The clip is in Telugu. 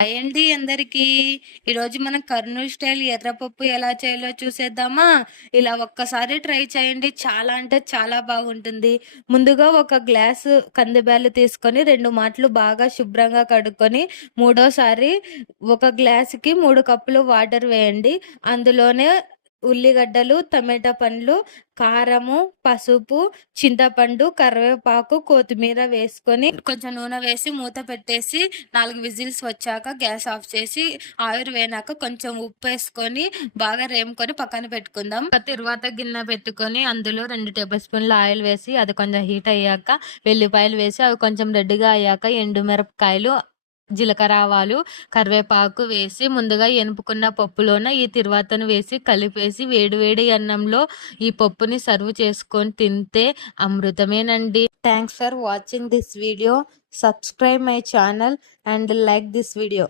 హాయ్ అండి అందరికీ. ఈరోజు మనం కర్నూలు స్టైల్ ఎర్రపప్పు ఎలా చేయాలో చూసేద్దామా? ఇలా ఒక్కసారి ట్రై చేయండి. చాలా అంటే చాలా బాగుంటుంది. ముందుగా ఒక గ్లాసు కందిబ్యాళ్ళు తీసుకొని 2 మాటలు బాగా శుభ్రంగా కడుక్కొని, మూడోసారి ఒక గ్లాసుకి 3 కప్పులు వాటర్ వేయండి. అందులోనే ఉల్లిగడ్డలు, టమాటా పండ్లు, కారము, పసుపు, చింతపండు, కరివేపాకు, కొత్తిమీర వేసుకొని కొంచెం నూనె వేసి మూత పెట్టేసి 4 విజిల్స్ వచ్చాక గ్యాస్ ఆఫ్ చేసి ఆవిరి వేయనాక కొంచెం ఉప్పు వేసుకొని బాగా రేముకొని పక్కన పెట్టుకుందాం. తర్వాత గిన్నె పెట్టుకొని అందులో 2 టేబుల్ స్పూన్ల ఆయిల్ వేసి అది కొంచెం హీట్ అయ్యాక వెల్లిపాయలు వేసి అవి కొంచెం రెడ్గా అయ్యాక ఎండుమిరపకాయలు, జీలకర్ర, ఆవాలు, కరివేపాకు వేసి ముందుగా ఎనుపుకున్న పప్పులోన ఈ తిరువాతను వేసి కలిపేసి వేడివేడి అన్నంలో ఈ పప్పుని సర్వ్ చేసుకొని తింటే అమృతమేనండి. Thanks for watching this video. Subscribe my channel and like this video.